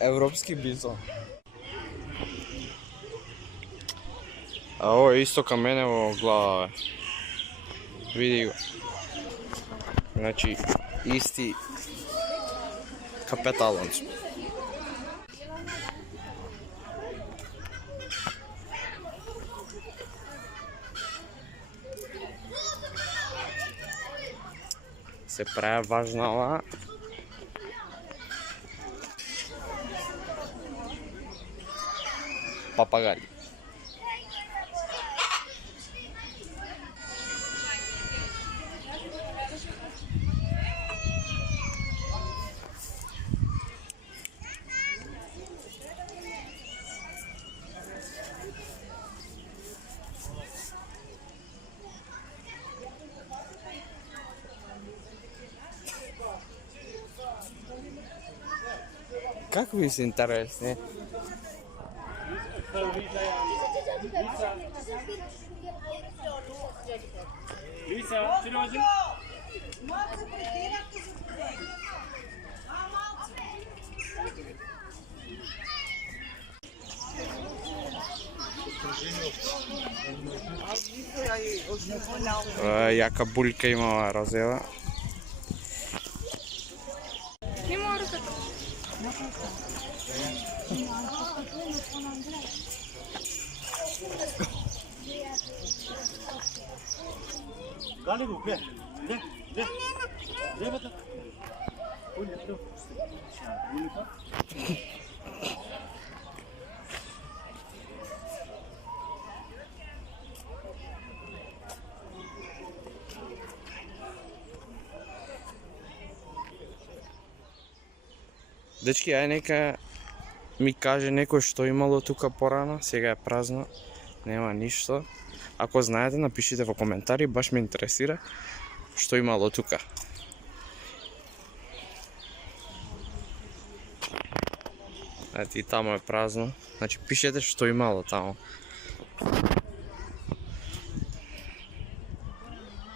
Evropski bizon. A ovo je isto kamenevo glava. Vidi ga. Znači, isti kapetalon su. Se pravi važna ova. Papagalj. Kakvi su interesni? Jaka buljka ima ova rozeva. Dale, gel. Gel. Gel bakalım. Dečki, aj neka mi kaže neko što imalo tuka porano, сега je prazno, nema ništa. Ako знаете, напишите во коментари, баш ме интересира што имало тука. Ето и тамо е празно, значи пишете што имало тамо.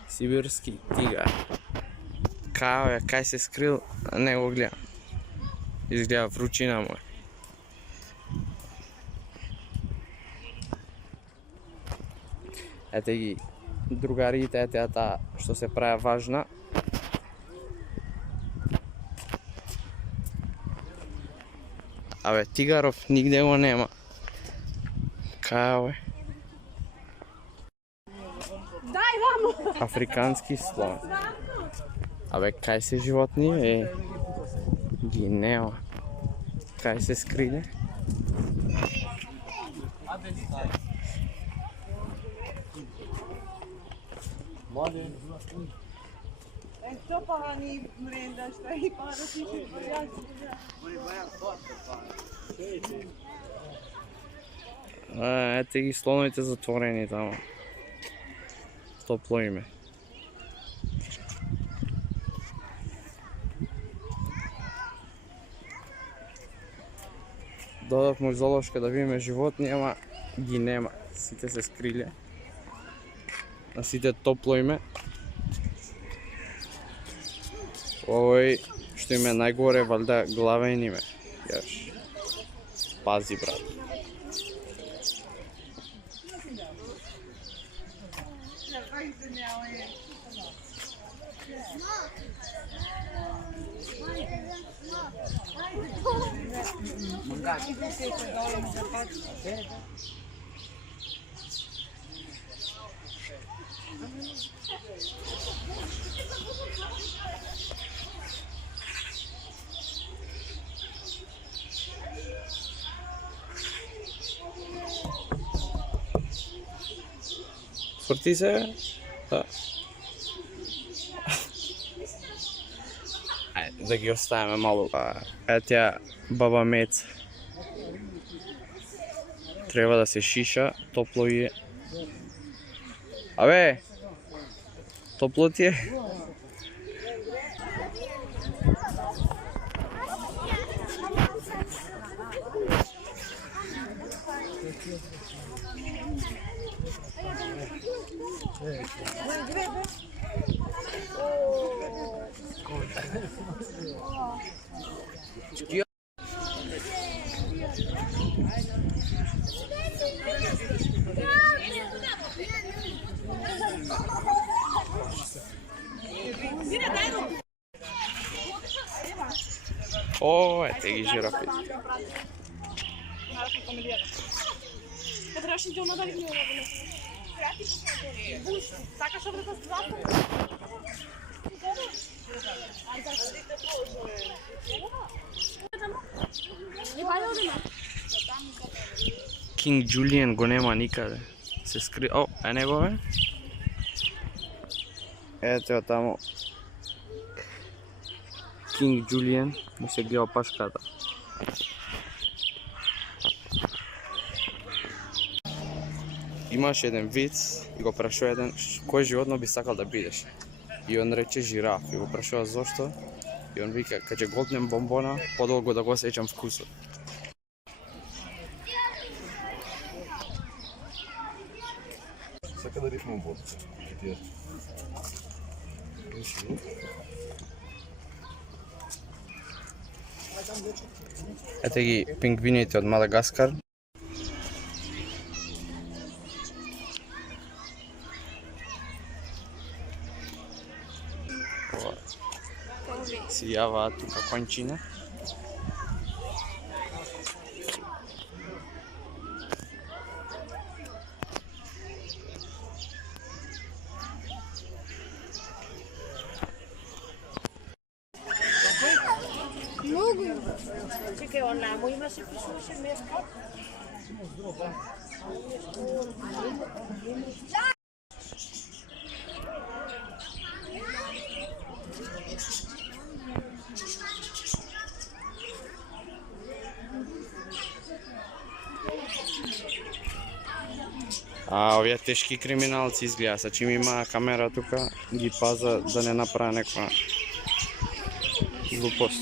Сибирски тигар. Кај се скрил, не го гледам. Изгледа вручина му е. Ете ги другарите, ете таа што се прави важна. Абе, тигаров нигде го нема. Кај е? Африкански слон. Абе, кај се животни? Ги нема. Кај се скриле? Ете ги слоновите затворени тамо. Топло име. Додавме у зоолошка да видиме животни, ама ги нема. Сите се скриле. На сите топло име. Овој што им е најгоре, валда главен име. Јаш. Пази, брат. Сврти се? Да. Да ги оставяме малу. Етја баба Мец. Треба да се шиша, топло е. Абе, топло ти е? О, ете ги жирафите. Pa трябваше да надали много. Така ще врата с двата. King Julian го нема никаде. Се скри... О, е него е? Ето ја тамо. King Julian му се бија опашката. Имаш еден виц и го прашува еден кој животно би сакал да бидеш. И он рече жираф и го прашува зошто. И он вика, кај ќе голтнем бомбона, подолго да го сеќам вкусот. Сака да рифнем вода. Ете ги пингвините од Мадагаскар. Си јаваат тука кончина. Чекай, онамо имаше пишуваше место. А овие тешки криминалци изгледа, са чим има камера тука, ги паза да не направи некоја глупост.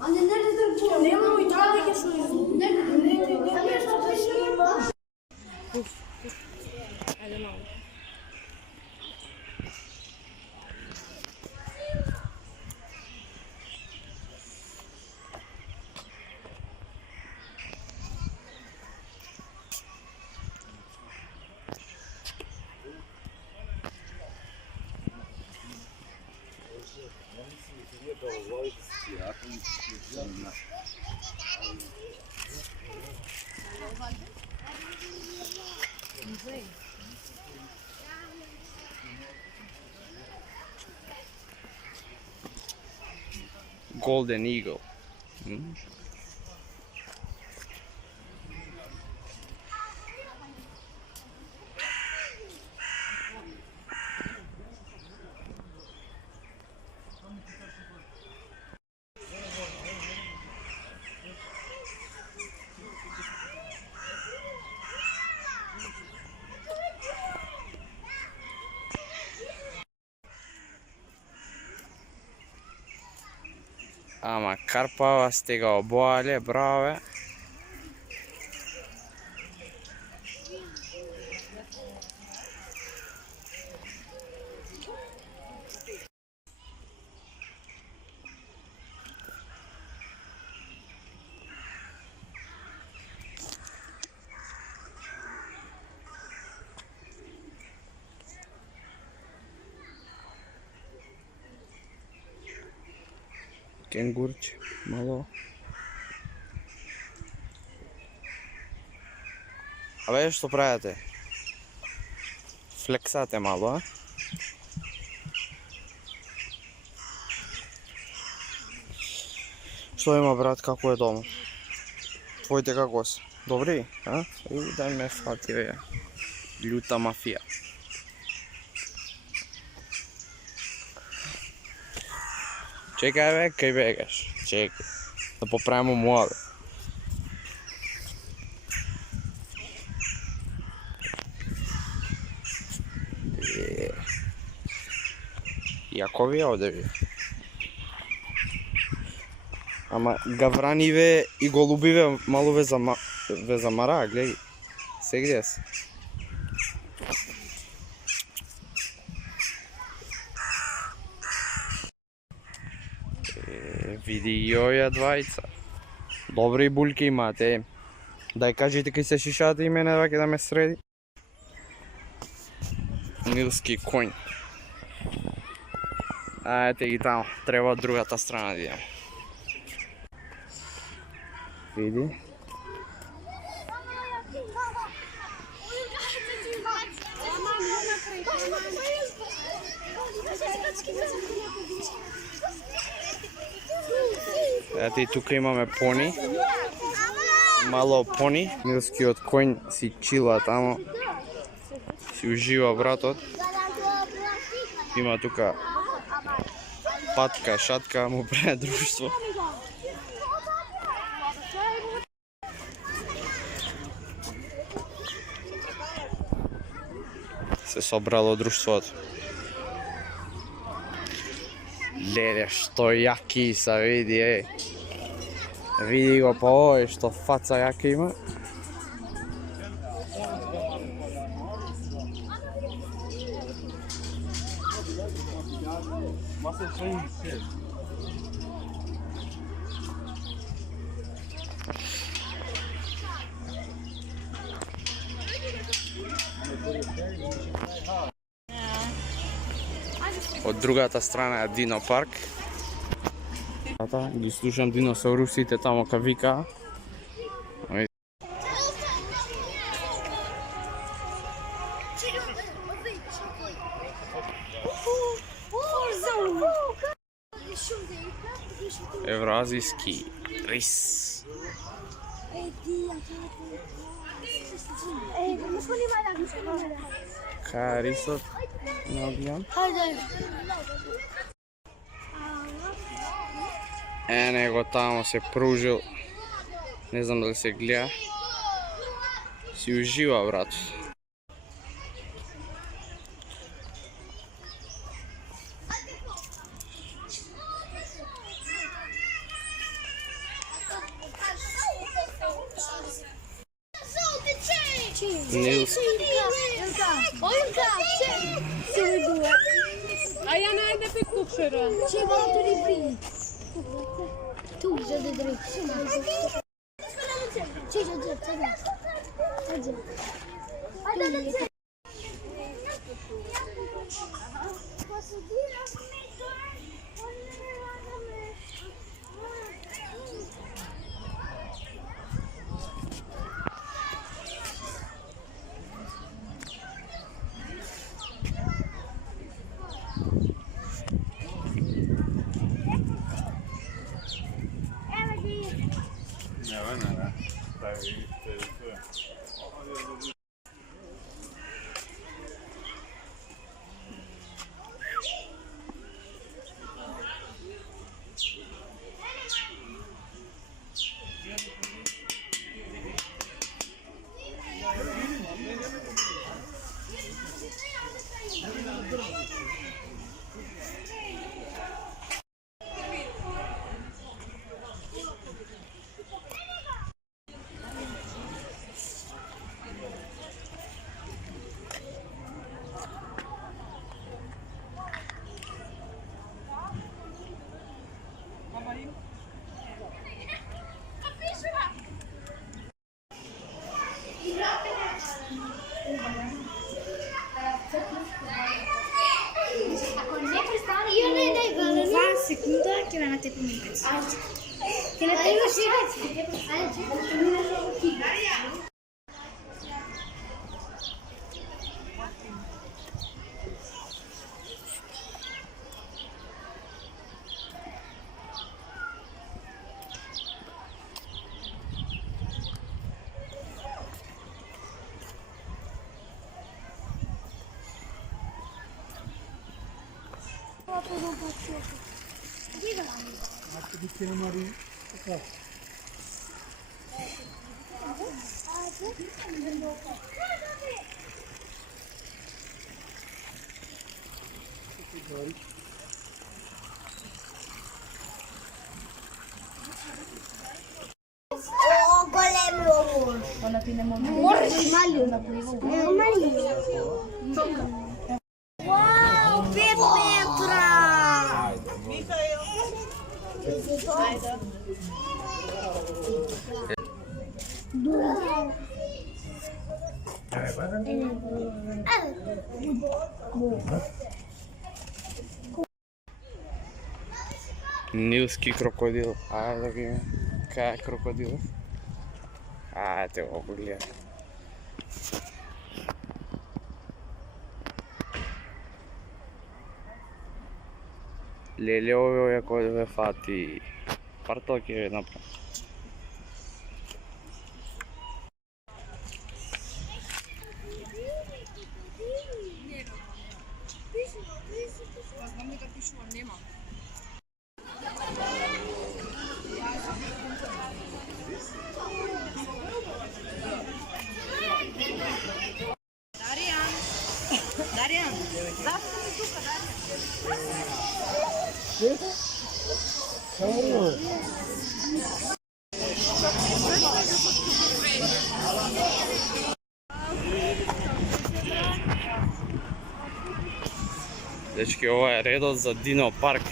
Anne nerededir bu? Ne var? İtalya geçiyoruz. Ne? Golden Eagle. Mm. Ama Karpava stigao boalje, brave. Kengurč, malo. A veš što pravite? Fleksate malo, a? Što ima, brat, kako je doma? Tvojte kako su? Dobri, a? Daj me shvatio je. Ljuta mafija. Čekaj, ve, kaj begaš? Čekaj, da popravimo mole. Jakovi ovdje vi. Ама гавраниве и голубиве мало ве замара, гледай. Се гдje се. Види и овие двајца. Добри бульки имате. Дај кажите кај се шишата и мене ваќе да ме среди. Нилски коњ. Ајте ги тамо, треба од другата страна да идем. Види. Ето и тука имаме пони. Мало пони. Нилскиот коњ си чила тамо. Си ужива братот. Има тука патка, шатка, му прави друштво. Се собрало друштвото. Леле, што јаки са, види, еј. Види го по овој, што фаца јака има. Од другата страна е Дино парк. Ги слушам диносаурусите тамо ка вика. Евразијски рис. Кај рисот на огњон? Него тамо се пружил. Не знам дали се гледа. Си ужива, брат. A ja najdę pikukszyra. Trzeba to robić. Tu, żeby zrobić. Io ne dai valori. Va al secondo che me la te comunque. Che la tengo Wow, Petra! Nilski krokodil. Ajde da vidimo. Kaj je krokodil? Ajde ovo pogledaj. Le ho cose fatti. Parto che no. Dečki, ovo je redo za Dino Park.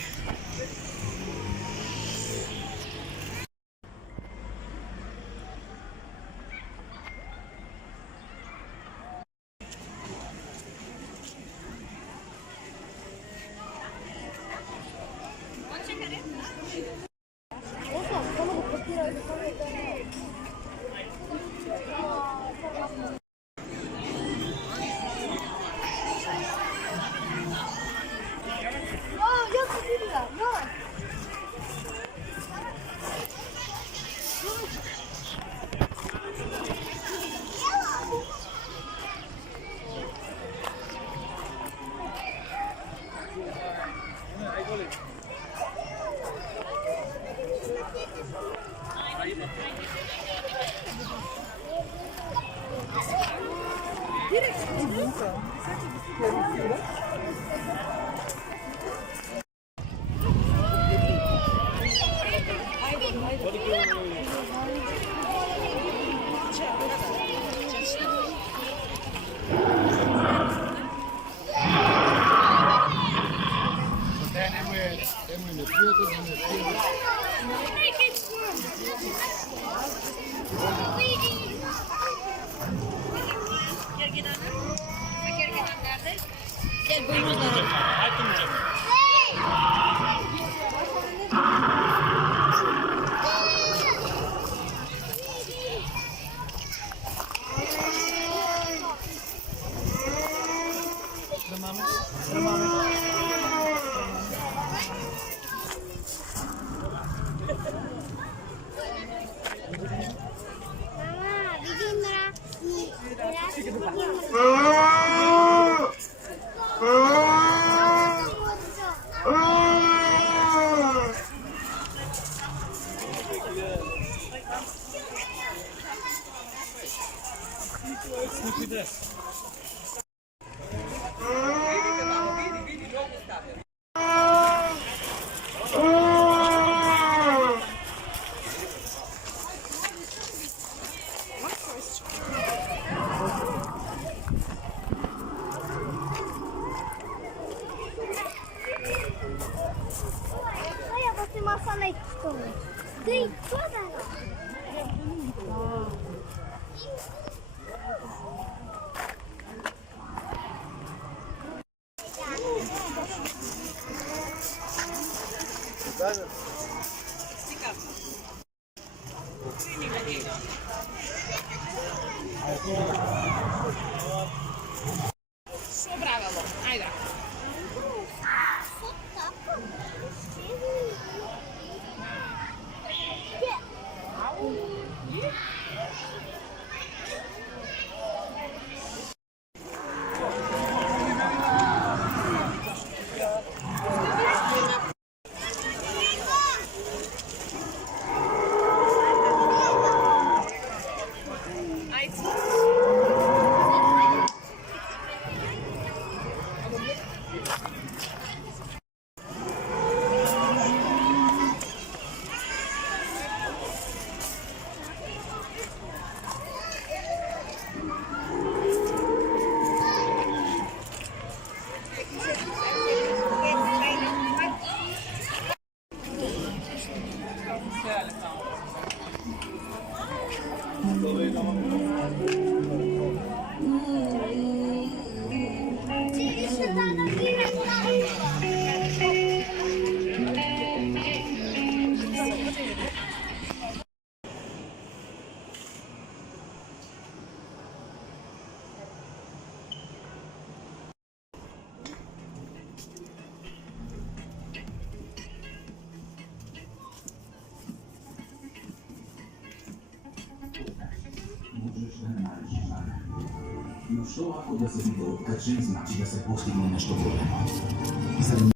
Evo ti masa nekako. Ti, ko da? Što bravalo? Ajde. No što ako da se vide otkači, znači da se postigne nešto golemo.